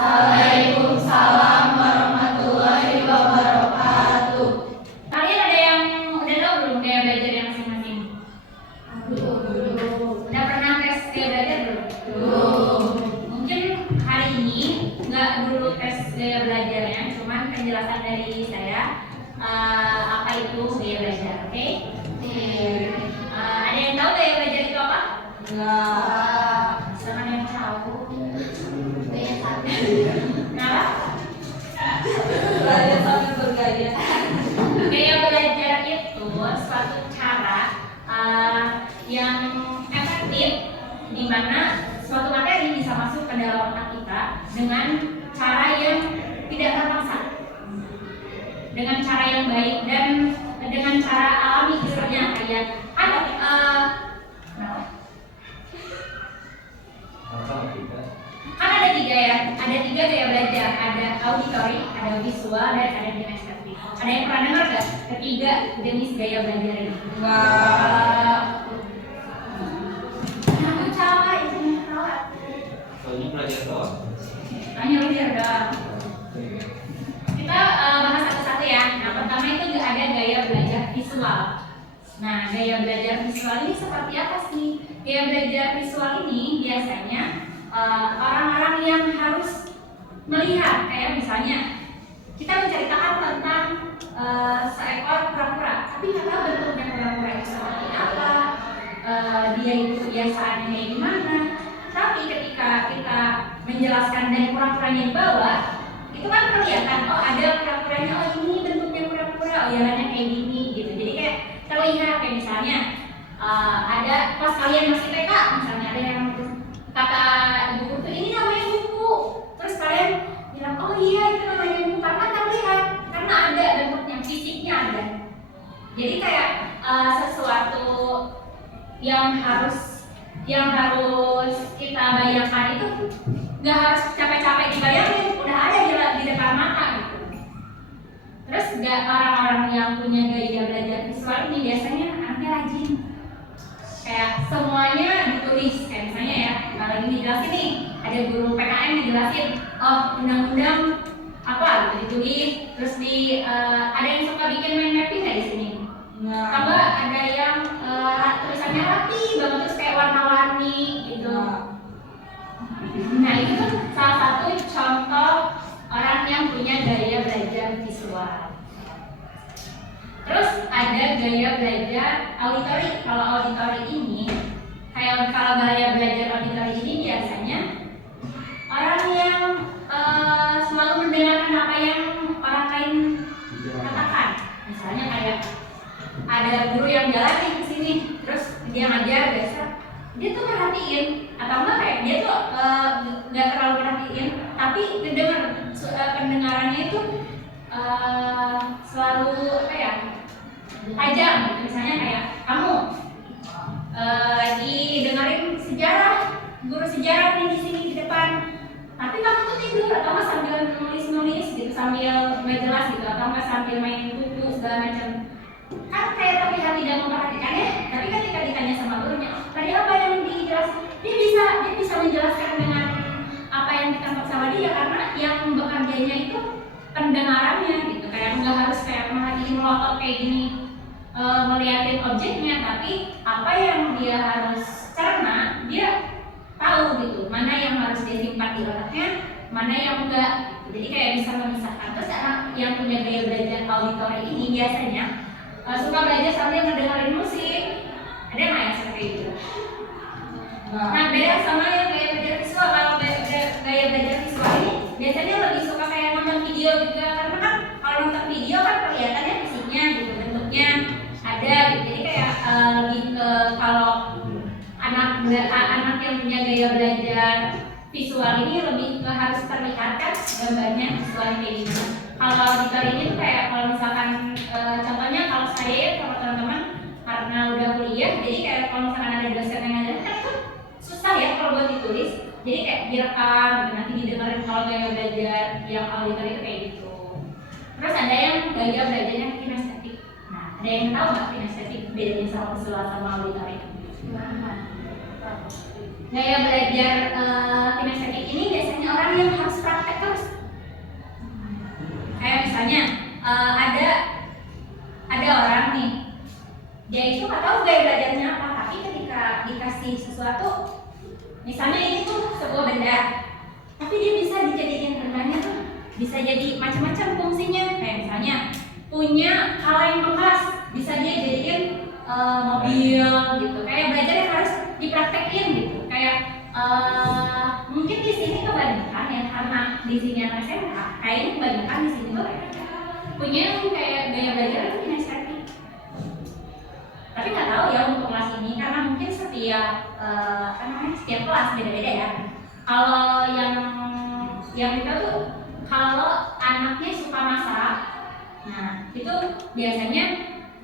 Waalaikumsalam warahmatullahi wabarakatuh. Kalian ada yang udah tahu belum gaya belajar yang masing-masing? Belum. Udah pernah tes gaya belajar belum? Belum. Mungkin hari ini nggak dulu tes gaya belajarnya, cuman penjelasan dari saya apa itu gaya belajar, oke? Ada yang tahu gaya belajar itu apa? Enggak. Sama yang tahu? Gaya sambil. Kenapa? Gaya sambil bergaya. Gaya belajar itu suatu cara yang efektif di mana suatu materi bisa masuk ke dalam otak kita dengan cara yang tidak terpaksa, dengan cara yang baik dan dengan cara alami. Misalnya kayak kan ada tiga ya, ada tiga gaya belajar, ada auditory, ada visual, dan ada kinestetik. Ada yang pernah dengar gak ketiga jenis gaya belajar ini? Enggak. Aku capek itu telat. Soalnya belajar doang. Hanya belajar doang. Kita bahas satu-satu ya. Nah, pertama itu ada gaya belajar visual. Nah, gaya belajar visual ini seperti apa sih? Gaya belajar visual ini biasanya orang-orang yang harus melihat, kayak misalnya kita menceritakan tentang seekor kura-kura, tapi nggak tahu bentuknya kura-kura itu seperti apa, dia itu kebiasaannya kayak gimana. Tapi ketika kita menjelaskan dan kura-kuranya di bawah, itu kan kelihatan, oh ada kura-kuranya, oh ini bentuknya kura-kura, oh jalannya kayak gini gitu. Jadi kayak terlihat, kayak misalnya ada pas kalian masih TK, misalnya ada yang kata ibu guru tuh, ini namanya buku, terus kalian bilang, oh iya itu namanya buku, karena terlihat, karena ada bentuknya, fisiknya ada. Jadi kayak sesuatu yang harus kita bayangkan itu nggak harus capek-capek dibayangin, udah ada di depan mata gitu. Terus orang-orang yang punya gaya belajar visual ini biasanya anaknya rajin, kayak semuanya ditulis. Kayak misalnya ya, kalau lagi dijelasin nih, ada guru PKN dijelasin, oh undang-undang apa gitu ditulis. Terus ada yang suka bikin mind mapping nggak di sini? Apa ada yang tulisannya rapi banget, terus kayak warna-warni gitu. Nah itu kan salah satu contoh orang yang punya gaya belajar visual. Terus ada gaya belajar auditory. Kalau auditory ini, kalau gaya belajar auditory ini biasanya orang yang selalu mendengarkan apa yang orang lain katakan. Misalnya kayak ada guru yang jalan nih ke sini, terus dia ngajar biasa, dia tuh merhatiin, atau enggak kayak dia tuh nggak terlalu merhatiin, tapi pendengarannya itu selalu apa ya, tajam. Misalnya kayak kamu lagi dengerin sejarah, guru sejarah nih di sini di depan, tapi kamu tuh tidur atau nggak sambil nulis gitu, sambil nggak jelas gitu, atau nggak sambil main buku segala macam. Kan kayak terlihat tidak memperhatikan ya, tapi ketika ditanya sama gurunya, tadi apa yang dijelaskan, dia bisa menjelaskan dengan apa yang ditangkap sama dia, karena yang bekerjanya itu pendengarannya gitu. Kayak nggak harus kayak merhatiin melotot kayak gini, melihatin objeknya, tapi apa yang dia harus cerna, dia tahu gitu, mana yang harus dia simpan di otaknya, mana yang enggak. Jadi kayak bisa memisahkan. Terus anak yang punya gaya belajar auditory ini biasanya suka belajar sambil ngedengerin musik. Ada nggak yang seperti itu? Nah, beda sama yang gaya belajar visual. Kalau gaya belajar visual ini biasanya lebih suka kayak nonton video juga, karena kan kalau nonton video kan kelihatannya fisiknya gitu, bentuknya ada gitu. Jadi kayak lebih ke kalau anak yang punya gaya belajar visual ini lebih ke harus terlihat kan gambarnya, visualnya kayak gini. Kalau auditor ini tuh kayak kalau misalkan contohnya kalau saya ya sama teman-teman karena udah kuliah, jadi kayak kalau misalkan ada dosen yang ngajarin kan itu susah ya kalau buat ditulis, jadi kayak direkam gitu, nanti didengerin. Kalau gaya belajar yang auditor itu kayak gitu. Terus ada yang gaya belajarnya kinestetik. Nah, ada yang tahu nggak kinestetik bedanya sama visual sama auditor itu? Gaya belajar kinestetik ini biasanya orang yang harus praktek misalnya ada orang nih, dia itu nggak tahu gaya belajarnya apa, tapi ketika dikasih sesuatu, misalnya ini tuh sebuah benda, tapi dia bisa dijadikan bendanya tuh bisa jadi macam-macam fungsinya. Kayak misalnya punya kaleng bekas, bisa dia jadikan mobil gitu. Kayak belajar yang harus dipraktekin gitu. Kayak mungkin di sini kebanyakan ya, karena di sini anak SMK, kayaknya kebanyakan di sini tuh punya yang kayak gaya belajar itu kinestetik. Tapi nggak tahu ya untuk kelas ini, karena mungkin setiap setiap kelas beda-beda ya. Kalau yang kita tuh kalau anaknya suka masak, nah itu biasanya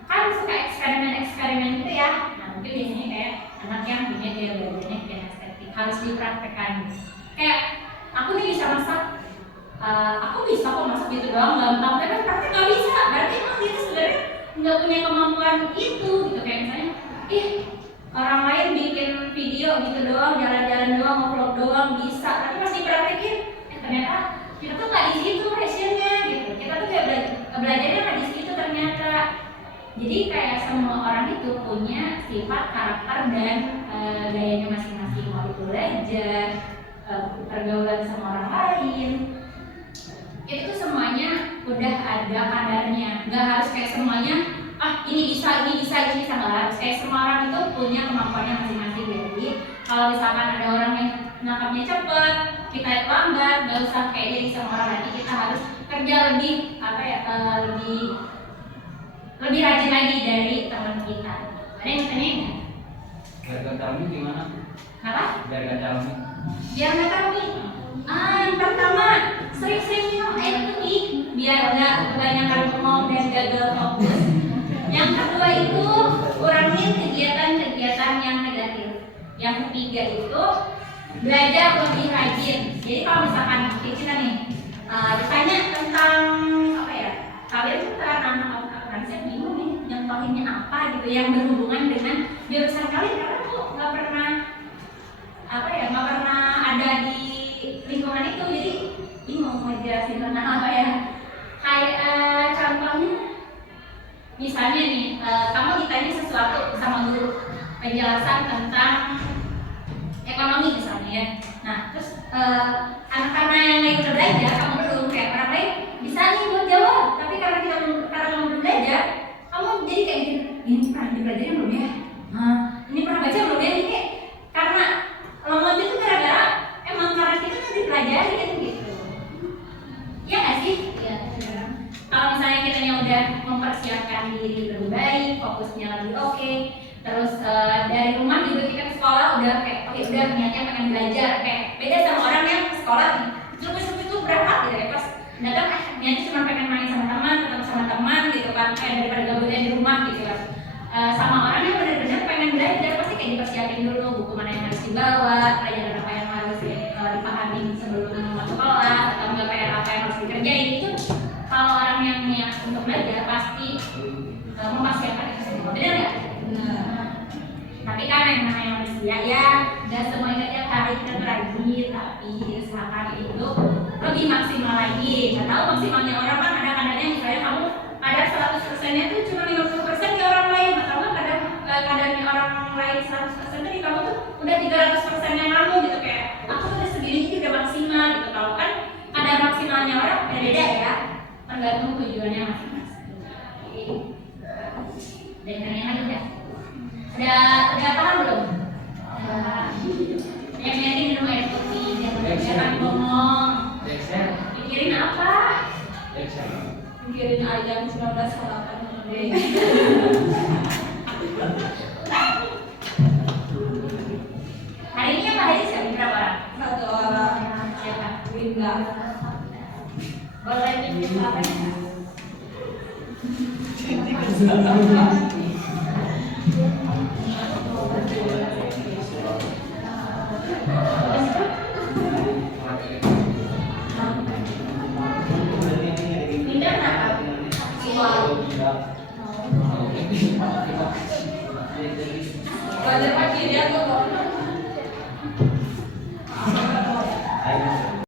kan suka eksperimen gitu ya. Nah mungkin biasanya kayak anak yang punya gaya belajarnya kinestetik harus dipraktekkan. Kayak aku nih bisa masak, aku bisa kok masak gitu doang gampang, tapi kan praktek nggak bisa. Berarti emang dia tuh sebenarnya nggak punya kemampuan itu gitu. Kayak misalnya, orang lain bikin video gitu doang, jalan-jalan doang, nge-vlog doang bisa, tapi masih praktekin, ternyata kita tuh nggak di situ passionnya gitu. Kita tuh kayak belajarnya nggak di situ ternyata. Jadi kayak semua orang itu punya sifat, karakter dan gayanya masing-masing. Mau itu belajar, pergaulan sama orang lain, itu tuh semuanya udah ada kadarnya. Nggak harus kayak semuanya ini bisa, nggak harus. Kayak semua orang itu punya kemampuannya masing-masing. Jadi kalau misalkan ada orang yang nangkapnya cepat, kita lambat, nggak usah kayak jadi sama orang. Nanti kita harus kerja lebih lebih rajin lagi dari teman kita. Ada yang tanya nggak? Biar gak tahu nih gimana? Apa? Biar gak tahu nih. Biar nggak tahu nih. Yang pertama, sering-sering minum air putih biar nggak kebanyakan bengong dan gagal fokus. Yang kedua itu kurangin kegiatan-kegiatan yang negatif. Yang ketiga itu belajar lebih rajin. Jadi kalau misalkan kita nih ditanya tentang apa ya, kalian tuh kan saya bingung nih nyontohinnya apa gitu yang berhubungan dengan jurusan kalian, karena tuh nggak pernah ada di lingkungan itu, jadi bingung mau jelasin tentang apa ya. Kayak contohnya misalnya nih, kamu ditanya sesuatu sama guru, penjelasan tentang ekonomi misalnya ya. Nah terus anak-anak yang lain udah belajar, kamu belum, kayak orang lain bisa nih buat jawab, tapi karena kamu belum belajar, kamu jadi kayak gini, ini pernah dipelajarin belum ya? Ini pernah baca belum ya? Ini kayak karena lemot itu gara-gara emang karena kita nggak dipelajarin gitu. Iya nggak sih? Iya. Kalau misalnya kita udah mempersiapkan diri lebih baik, fokusnya lebih oke, terus dari rumah juga kita ke sekolah udah kayak udah niatnya pengen belajar, kayak beda sama orang yang ke sekolah terus itu berangkat gitu ya, pas datang niatnya cuma pengen main sama teman, ketemu sama teman gitu kan, kayak daripada gabutnya di rumah gitu kan. Sama orang yang benar-benar pengen belajar pasti kayak dipersiapin dulu buku mana yang harus dibawa, pelajaran apa yang harus dipahami sebelum masuk kelas, atau enggak PR apa yang harus dikerjain. Itu kalau orang yang niat untuk belajar pasti mempersiapkan itu semua, benar nggak? Tapi kan yang namanya manusia ya, nggak semuanya tiap hari kita rajin, tapi usahakan itu lebih maksimal lagi. Nggak tahu maksimalnya orang kan ada kadarnya, misalnya kamu ada 100%-nya tuh cuma 50% di orang lain, atau nggak kadarnya orang lain 100% dari kamu tuh udah 300%-nya kamu gitu. Kayak aku udah segini sih udah maksimal gitu. Kalau kan kadar maksimalnya orang beda ya, tergantung tujuannya masing-masing. Dan yang lagi ya, udah paham belum? Yang ini minum air putih, jangan ngomong. Pikirin apa? Pikirin ayam 1988. Hari ini apa hari siapa? Berapa orang? 1 orang. Siapa? Winda. Boleh minum apa ya?